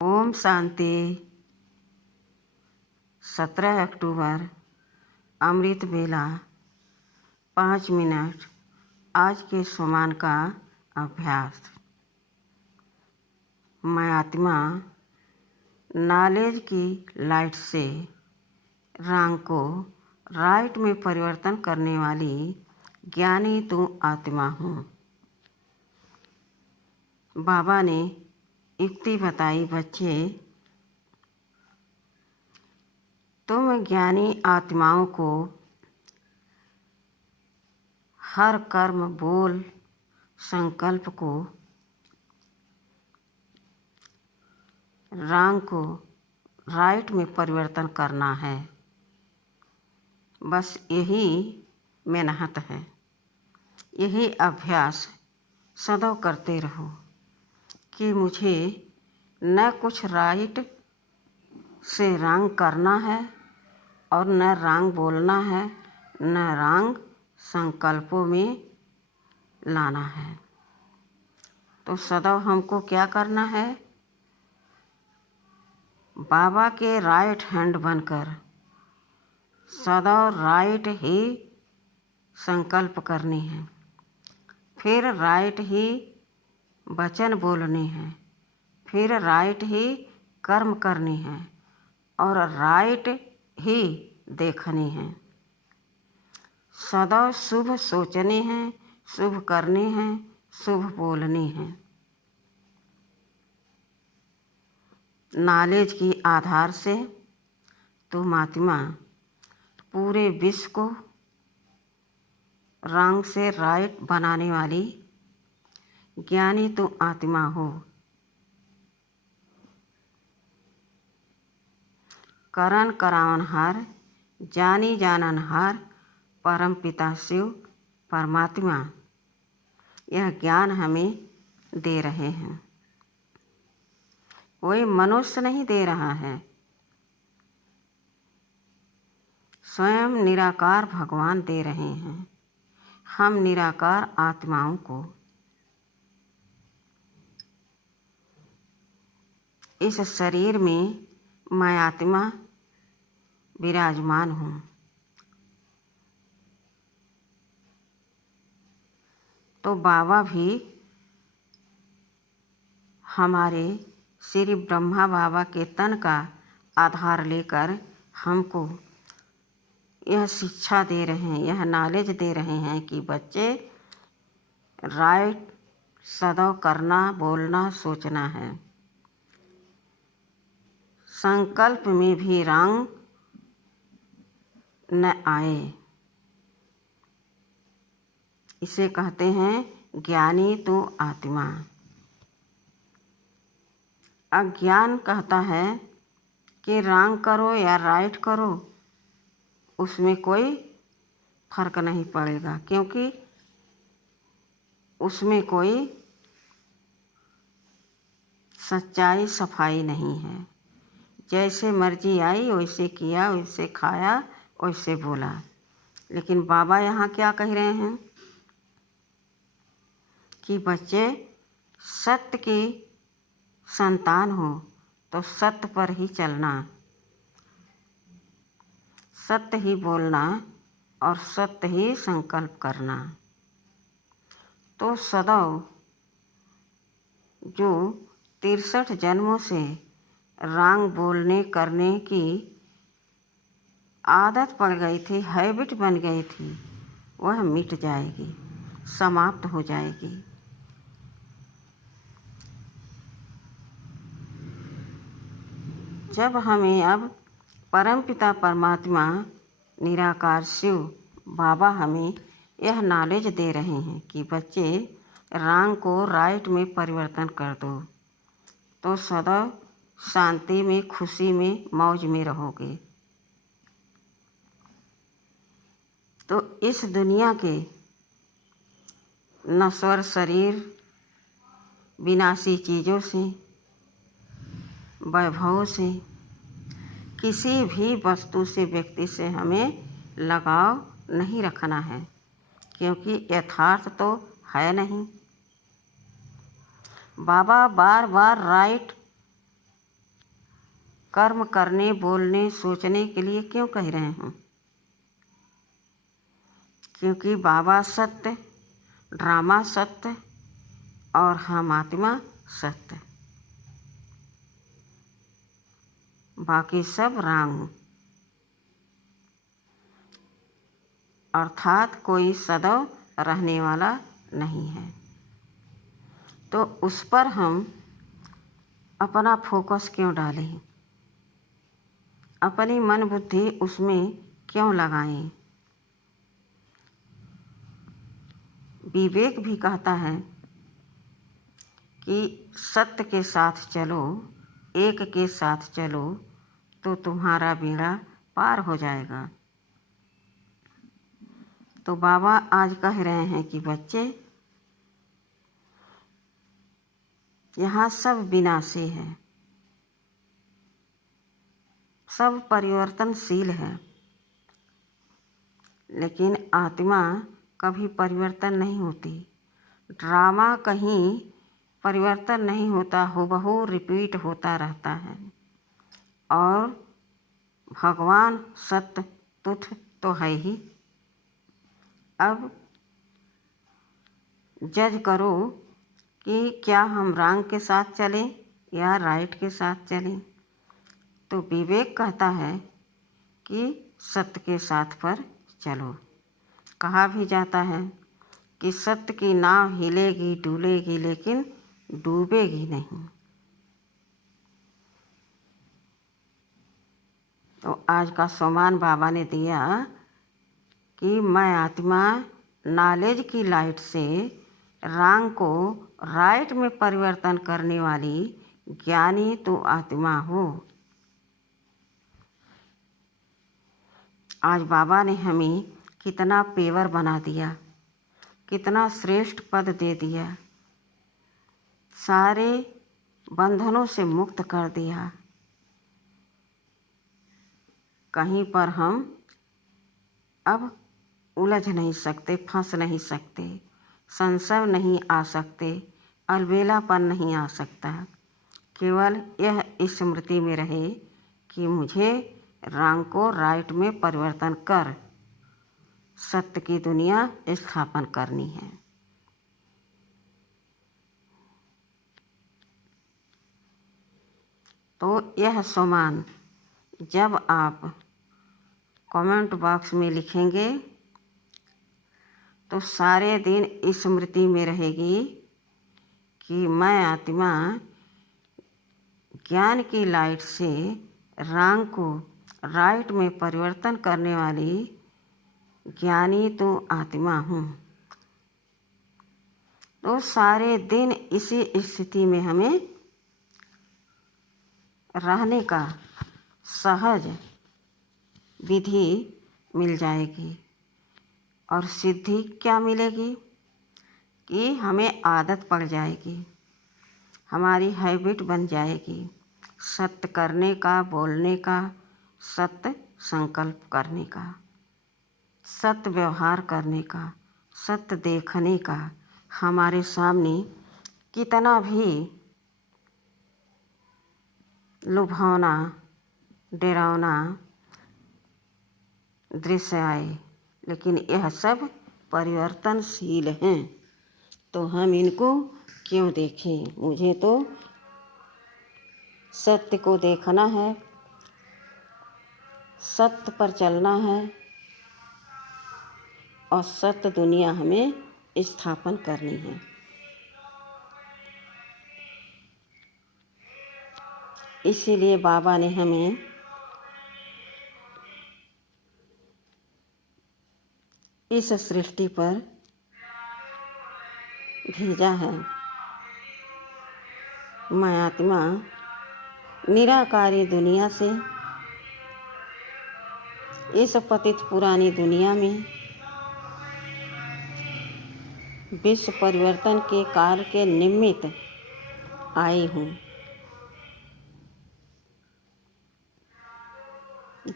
ओम शांति। 17 अक्टूबर अमृत बेला 5 minute. आज के सुमान का अभ्यास। मैं आत्मा नॉलेज की लाइट से रंग को राइट में परिवर्तन करने वाली ज्ञानी तू आत्मा हूँ। बाबा ने युक्ति बताई, बच्चे तुम ज्ञानी आत्माओं को हर कर्म, बोल, संकल्प को, रंग को राइट में परिवर्तन करना है। बस यही मेहनत है। यही अभ्यास सदैव करते रहो कि मुझे न कुछ राइट से रंग करना है और न रंग बोलना है, न रंग संकल्पों में लाना है। तो सदैव हमको क्या करना है? बाबा के राइट हैंड बनकर सदैव राइट ही संकल्प करनी है, फिर राइट ही वचन बोलने हैं, फिर राइट ही कर्म करनी है और राइट ही देखनी है। सदैव शुभ सोचने हैं, शुभ करने हैं, शुभ बोलनी है। नॉलेज की आधार से तुम आत्मा पूरे विश्व को रंग से राइट बनाने वाली ज्ञानी तुम आत्मा हो। करण करावनहार, जानी जाननहार परम पिता शिव परमात्मा यह ज्ञान हमें दे रहे हैं। कोई मनुष्य नहीं दे रहा है, स्वयं निराकार भगवान दे रहे हैं हम निराकार आत्माओं को। इस शरीर में मैं आत्मा विराजमान हूँ। तो बाबा भी हमारे श्री ब्रह्मा बाबा के तन का आधार लेकर हमको यह शिक्षा दे रहे हैं, यह नॉलेज दे रहे हैं कि बच्चे राइट सदैव करना, बोलना, सोचना है। संकल्प में भी रंग न आए। इसे कहते हैं ज्ञानी तो आत्मा। अज्ञान कहता है कि रंग करो या राइट करो, उसमें कोई फर्क नहीं पड़ेगा, क्योंकि उसमें कोई सच्चाई, सफाई नहीं है। जैसे मर्जी आई वैसे किया, वैसे खाया, वैसे बोला। लेकिन बाबा यहाँ क्या कह रहे हैं कि बच्चे सत्य की संतान हो तो सत्य पर ही चलना, सत्य ही बोलना और सत्य ही संकल्प करना। तो सदैव जो 63 जन्मों से रंग बोलने करने की आदत पड़ गई थी, हैबिट बन गई थी, वह मिट जाएगी, समाप्त हो जाएगी। जब हमें अब परमपिता परमात्मा निराकार शिव बाबा हमें यह नॉलेज दे रहे हैं कि बच्चे रंग को राइट में परिवर्तन कर दो, तो सदैव शांति में, खुशी में, मौज में रहोगे। तो इस दुनिया के नश्वर शरीर, विनाशी चीज़ों से, वैभव से, किसी भी वस्तु से, व्यक्ति से हमें लगाव नहीं रखना है, क्योंकि यथार्थ तो है नहीं। बाबा बार बार राइट कर्म करने, बोलने, सोचने के लिए क्यों कह रहे हूँ? क्योंकि बाबा सत्य, ड्रामा सत्य और हम आत्मा सत्य, बाकी सब रंग। अर्थात कोई सदैव रहने वाला नहीं है। तो उस पर हम अपना फोकस क्यों डालें? अपनी मन बुद्धि उसमें क्यों लगाएं? विवेक भी कहता है कि सत्य के साथ चलो, एक के साथ चलो, तो तुम्हारा बेड़ा पार हो जाएगा। तो बाबा आज कह रहे हैं कि बच्चे, यहाँ सब विनाशी है, सब परिवर्तनशील है, लेकिन आत्मा कभी परिवर्तन नहीं होती। ड्रामा कहीं परिवर्तन नहीं होता, हूबहू रिपीट होता रहता है। और भगवान सत्य तुच्छ तो है ही। अब जज करो कि क्या हम रॉन्ग के साथ चलें या राइट के साथ चलें। तो विवेक कहता है कि सत्य के साथ पर चलो। कहा भी जाता है कि सत्य की नाव हिलेगी डुलेगी लेकिन डूबेगी नहीं। तो आज का सम्मान बाबा ने दिया कि मैं आत्मा नॉलेज की लाइट से रॉन्ग को राइट में परिवर्तन करने वाली ज्ञानी तो आत्मा हो। आज बाबा ने हमें कितना पेवर बना दिया, कितना श्रेष्ठ पद दे दिया, सारे बंधनों से मुक्त कर दिया। कहीं पर हम अब उलझ नहीं सकते, फंस नहीं सकते, संशय नहीं आ सकते, अलबेलापन नहीं आ सकता। केवल यह स्मृति में रहे कि मुझे रॉन्ग को राइट में परिवर्तन कर सत्य की दुनिया स्थापन करनी है। तो यह सम्मान जब आप कमेंट बॉक्स में लिखेंगे तो सारे दिन स्मृति में रहेगी कि मैं आत्मा ज्ञान की लाइट से रॉन्ग को राइट में परिवर्तन करने वाली ज्ञानी तो आत्मा हूँ। तो सारे दिन इसी स्थिति में हमें रहने का सहज विधि मिल जाएगी। और सिद्धि क्या मिलेगी कि हमें आदत पड़ जाएगी, हमारी हैबिट बन जाएगी सत्य करने का, बोलने का, सत्य संकल्प करने का, सत्य व्यवहार करने का, सत्य देखने का। हमारे सामने कितना भी लुभावना, डरावना दृश्य आए, लेकिन यह सब परिवर्तनशील हैं, तो हम इनको क्यों देखें। मुझे तो सत्य को देखना है, सत्य पर चलना है और सत्य दुनिया हमें स्थापन करनी है। इसीलिए बाबा ने हमें इस सृष्टि पर भेजा है। मैं आत्मा निराकारी दुनिया से इस पतित पुरानी दुनिया में विश्व परिवर्तन के कार्य के निमित्त आई हूँ।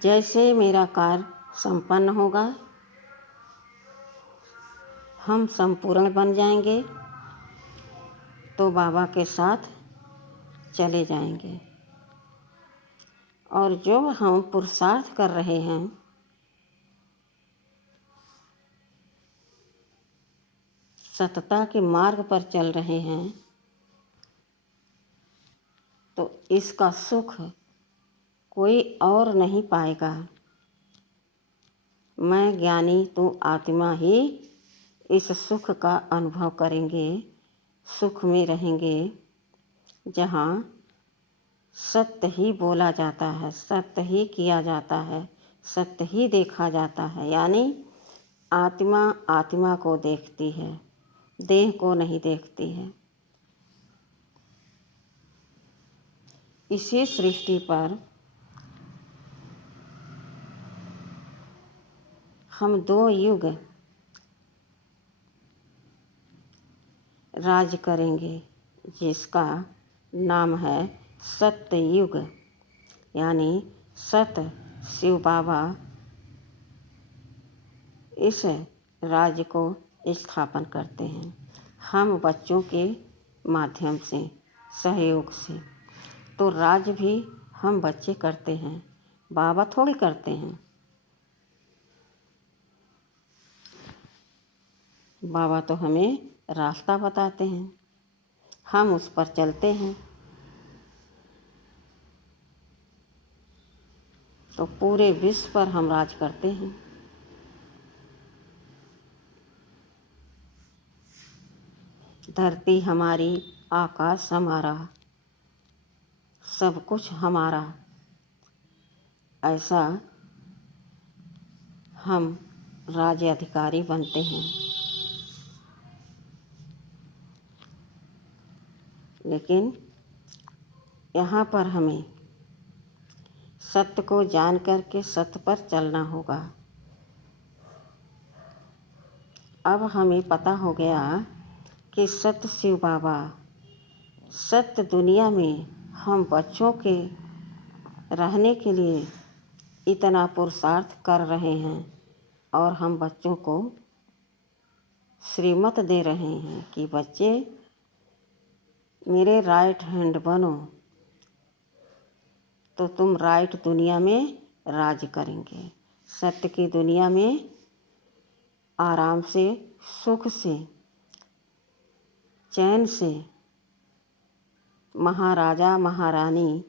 जैसे मेरा कार्य संपन्न होगा, हम संपूर्ण बन जाएंगे तो बाबा के साथ चले जाएंगे। और जो हम पुरुषार्थ कर रहे हैं सतता के मार्ग पर चल रहे हैं, तो इसका सुख कोई और नहीं पाएगा। मैं ज्ञानी तू आत्मा ही इस सुख का अनुभव करेंगे, सुख में रहेंगे, जहाँ सत्य ही बोला जाता है, सत्य ही किया जाता है, सत्य ही देखा जाता है। यानी आत्मा आत्मा को देखती है, देह को नहीं देखती है। इसी सृष्टि पर हम 2 युग राज करेंगे, जिसका नाम है सत्य युग। यानी सत्य शिव बाबा इस राज्य को स्थापन करते हैं, हम बच्चों के माध्यम से, सहयोग से। तो राज भी हम बच्चे करते हैं, बाबा थोड़ी करते हैं। बाबा तो हमें रास्ता बताते हैं, हम उस पर चलते हैं। तो पूरे विश्व पर हम राज करते हैं। धरती हमारी, आकाश हमारा, सब कुछ हमारा, ऐसा हम राज्य अधिकारी बनते हैं। लेकिन यहाँ पर हमें सत्य को जान करके सत्य पर चलना होगा। अब हमें पता हो गया कि सत्य शिव बाबा, सत्य दुनिया में हम बच्चों के रहने के लिए इतना पुरुषार्थ कर रहे हैं, और हम बच्चों को श्रीमत दे रहे हैं कि बच्चे मेरे राइट हैंड बनो, तो तुम राइट दुनिया में राज करेंगे। सत्य की दुनिया में आराम से, सुख से, चैन से महाराजा महारानी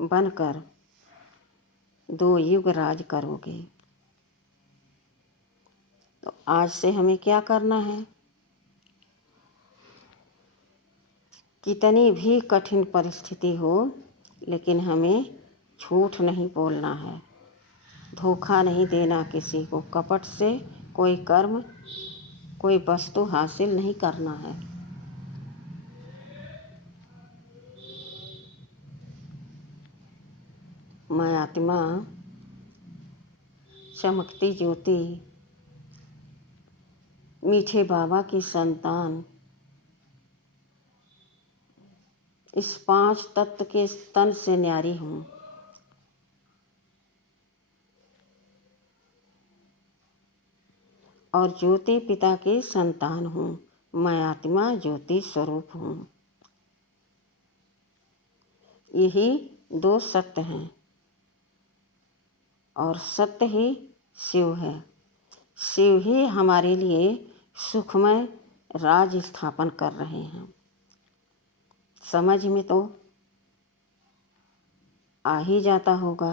बनकर 2 युग राज करोगे। तो आज से हमें क्या करना है? कितनी भी कठिन परिस्थिति हो, लेकिन हमें झूठ नहीं बोलना है, धोखा नहीं देना किसी को, कपट से कोई कर्म, कोई वस्तु हासिल नहीं करना है। मैं आत्मा, चमकती ज्योति, मीठे बाबा की संतान, इस 5 तत्व के तन से न्यारी हूँ। और ज्योति पिता की संतान हूँ। मैं आत्मा ज्योति स्वरूप हूँ। यही 2 सत्य हैं, और सत्य ही शिव है। शिव ही हमारे लिए सुखमय राज स्थापन कर रहे हैं। समझ में तो आ ही जाता होगा।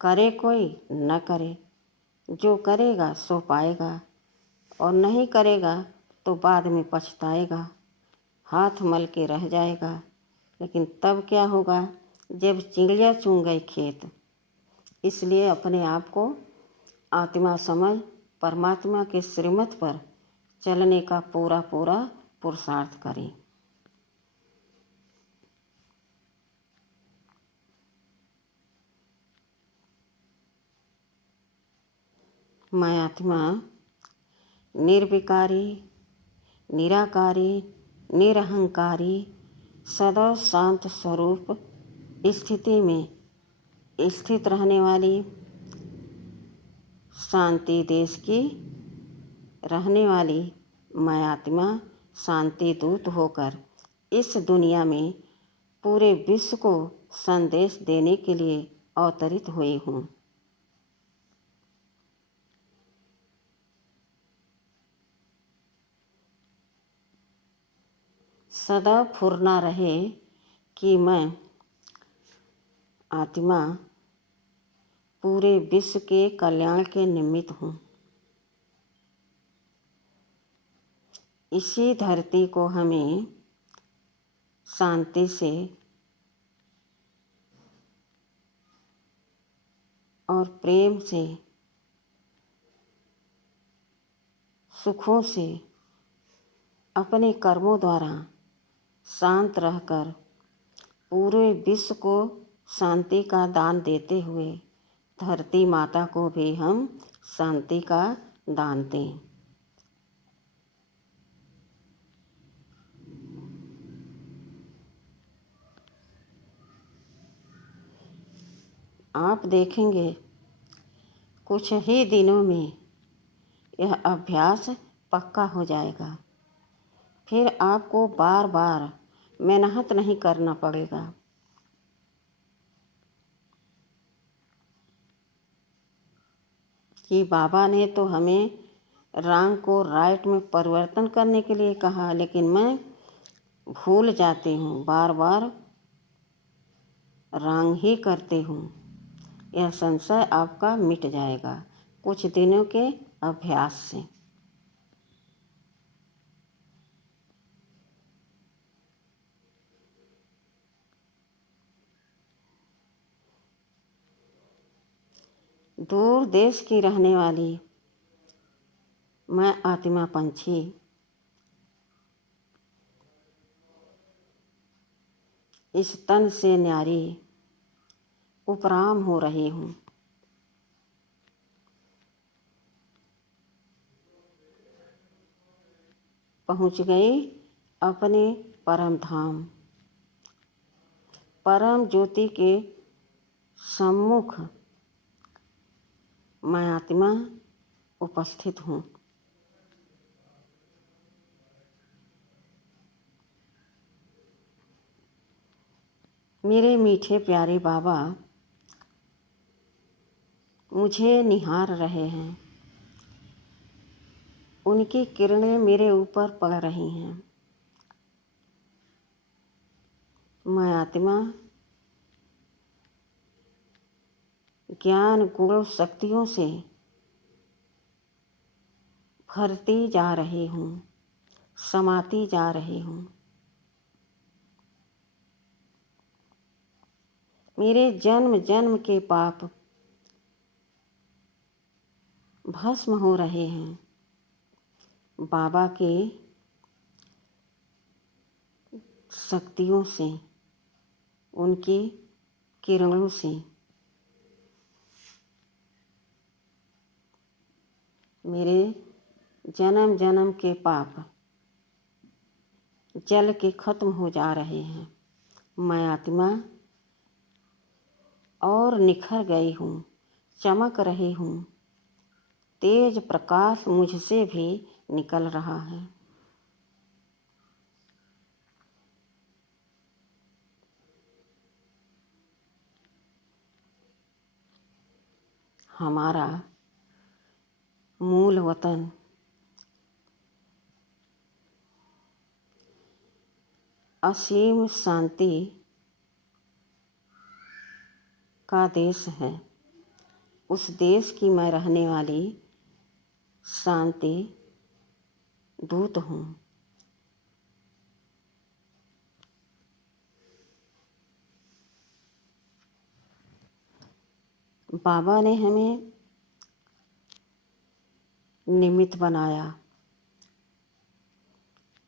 करे कोई न करे, जो करेगा सो पाएगा, और नहीं करेगा तो बाद में पछताएगा, हाथ मल के रह जाएगा। लेकिन तब क्या होगा? जब चिड़िया चुन गई खेत। इसलिए अपने आप को आत्मा समझ परमात्मा के श्रीमत पर चलने का पूरा पूरा पुरुषार्थ करें। मैं आत्मा निर्विकारी, निराकारी, निरहंकारी, सदा शांत स्वरूप स्थिति में स्थित रहने वाली, शांति देश की रहने वाली मैं आत्मा शांति दूत होकर इस दुनिया में पूरे विश्व को संदेश देने के लिए अवतरित हुई हूँ। सदा फुरना रहे कि मैं आत्मा पूरे विश्व के कल्याण के निमित्त हूँ। इसी धरती को हमें शांति से और प्रेम से, सुखों से, अपने कर्मों द्वारा शांत रहकर पूरे विश्व को शांति का दान देते हुए धरती माता को भी हम शांति का दान दें। आप देखेंगे कुछ ही दिनों में यह अभ्यास पक्का हो जाएगा। फिर आपको बार बार मेहनत नहीं करना पड़ेगा। कि बाबा ने तो हमें रॉन्ग को राइट में परिवर्तन करने के लिए कहा, लेकिन मैं भूल जाती हूँ, बार बार रॉन्ग ही करती हूँ। यह संशय आपका मिट जाएगा कुछ दिनों के अभ्यास से। दूर देश की रहने वाली मैं आत्मा पंछी इस तन से न्यारी उपराम हो रही हूँ। पहुँच गई अपने परम धाम, परम ज्योति के सम्मुख मैं आत्मा उपस्थित हूँ। मेरे मीठे प्यारे बाबा मुझे निहार रहे हैं। उनकी किरणें मेरे ऊपर पड़ रही हैं। मैं आत्मा ज्ञान गुण शक्तियों से भरती जा रही हूँ, समाती जा रही हूँ। मेरे जन्म जन्म के पाप भस्म हो रहे हैं बाबा के शक्तियों से, उनकी किरणों से। मेरे जन्म जन्म के पाप जल के खत्म हो जा रहे हैं। मैं आत्मा और निखर गई हूँ, चमक रही हूँ। तेज प्रकाश मुझसे भी निकल रहा है। हमारा मूल वतन असीम शांति का देश है। उस देश की मैं रहने वाली शांति दूत हूँ। बाबा ने हमें निमित्त बनाया।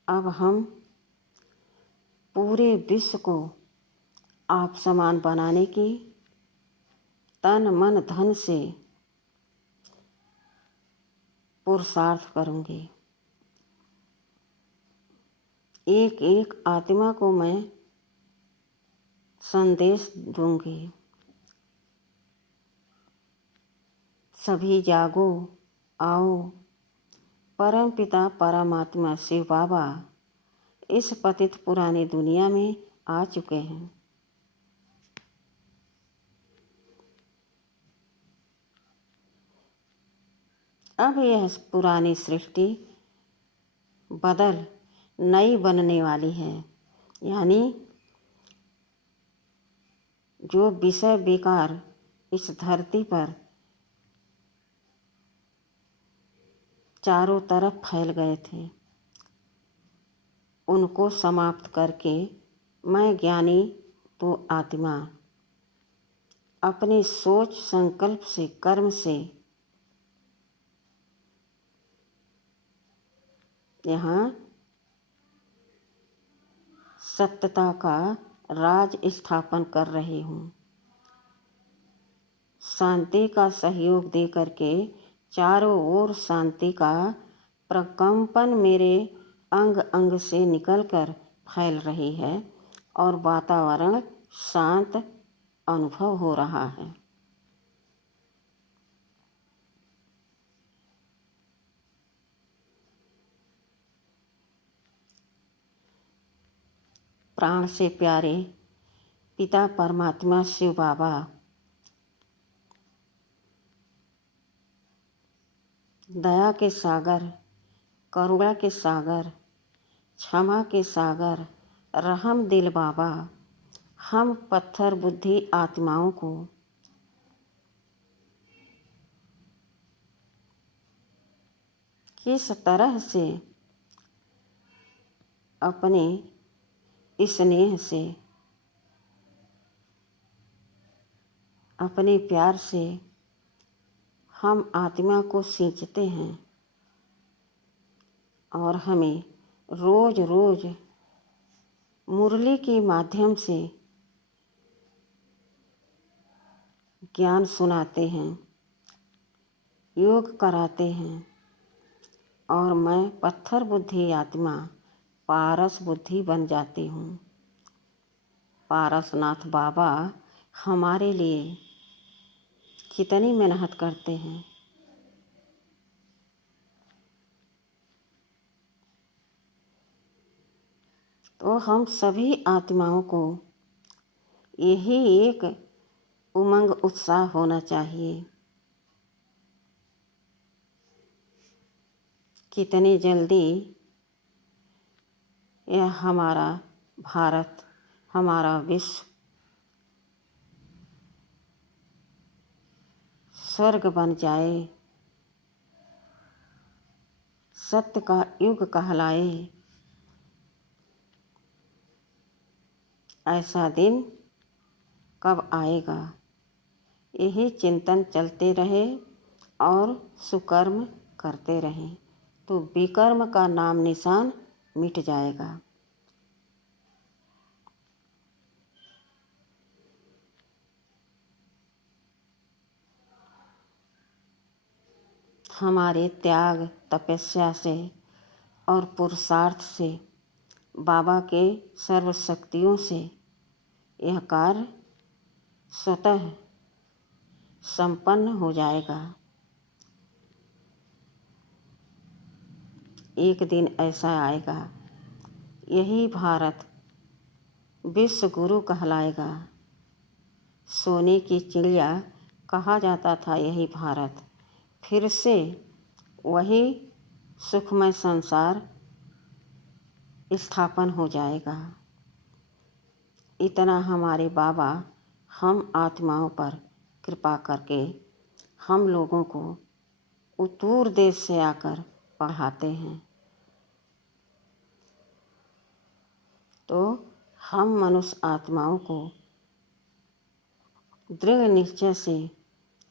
अब हम पूरे विश्व को आप समान बनाने की तन मन धन से पुरुषार्थ करूँगी। एक एक आत्मा को मैं संदेश दूंगी। सभी जागो, आओ। परम पिता परमात्मा शिव बाबा इस पतित पुरानी दुनिया में आ चुके हैं। अब यह पुरानी सृष्टि बदल नई बनने वाली है। यानी जो विषय विकार इस धरती पर चारों तरफ फैल गए थे, उनको समाप्त करके मैं ज्ञानी तो आत्मा अपने सोच संकल्प से कर्म से यहाँ सत्यता का राज स्थापन कर रही हूँ। शांति का सहयोग दे करके चारों ओर शांति का प्रकंपन मेरे अंग अंग से निकलकर फैल रही है और वातावरण शांत अनुभव हो रहा है। प्राण से प्यारे पिता परमात्मा शिव बाबा दया के सागर, करुणा के सागर, क्षमा के सागर, रहम दिल बाबा हम पत्थर बुद्धि आत्माओं को किस तरह से अपने स्नेह से, अपने प्यार से हम आत्मा को सींचते हैं और हमें रोज रोज मुरली के माध्यम से ज्ञान सुनाते हैं, योग कराते हैं और मैं पत्थर बुद्धि आत्मा पारस बुद्धि बन जाती हूँ। पारसनाथ बाबा हमारे लिए कितनी मेहनत करते हैं। तो हम सभी आत्माओं को यही एक उमंग उत्साह होना चाहिए। कितनी जल्दी यह हमारा भारत, हमारा विश्व स्वर्ग बन जाए, सत्य का युग कहलाए। ऐसा दिन कब आएगा? यही चिंतन चलते रहे और सुकर्म करते रहें तो विकर्म का नाम निशान मिट जाएगा। हमारे त्याग तपस्या से और पुरुषार्थ से, बाबा के सर्वशक्तियों से यह कार्य स्वतः संपन्न हो जाएगा। एक दिन ऐसा आएगा, यही भारत विश्व गुरु कहलाएगा। सोने की चिड़िया कहा जाता था यही भारत, फिर से वही सुखमय संसार स्थापन हो जाएगा। इतना हमारे बाबा हम आत्माओं पर कृपा करके हम लोगों को उत्तर देश से आकर पढ़ाते हैं। तो हम मनुष्य आत्माओं को दृढ़ निश्चय से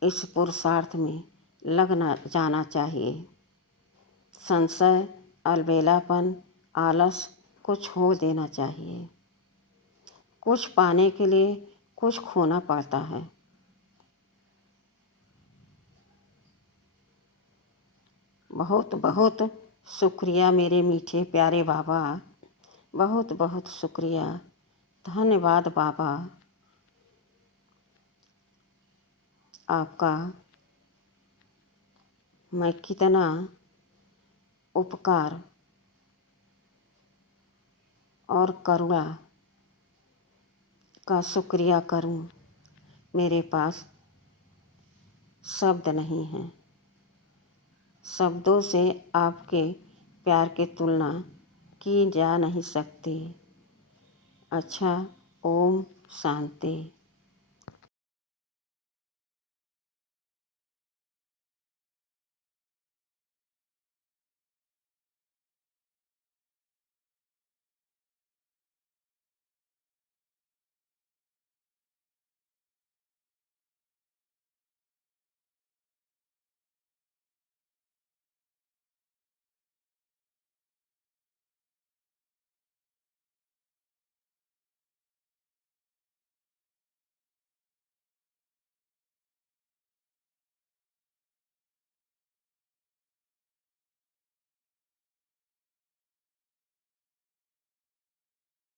इस पुरुषार्थ में लगना जाना चाहिए। संशय, अलबेलापन, आलस को छोड़ देना चाहिए। कुछ पाने के लिए कुछ खोना पड़ता है। बहुत बहुत शुक्रिया मेरे मीठे प्यारे बाबा, बहुत बहुत शुक्रिया, धन्यवाद बाबा। आपका मैं कितना उपकार और करुणा का शुक्रिया करूं, मेरे पास शब्द नहीं हैं। शब्दों से आपके प्यार की तुलना की जा नहीं सकती। अच्छा, ओम शांति।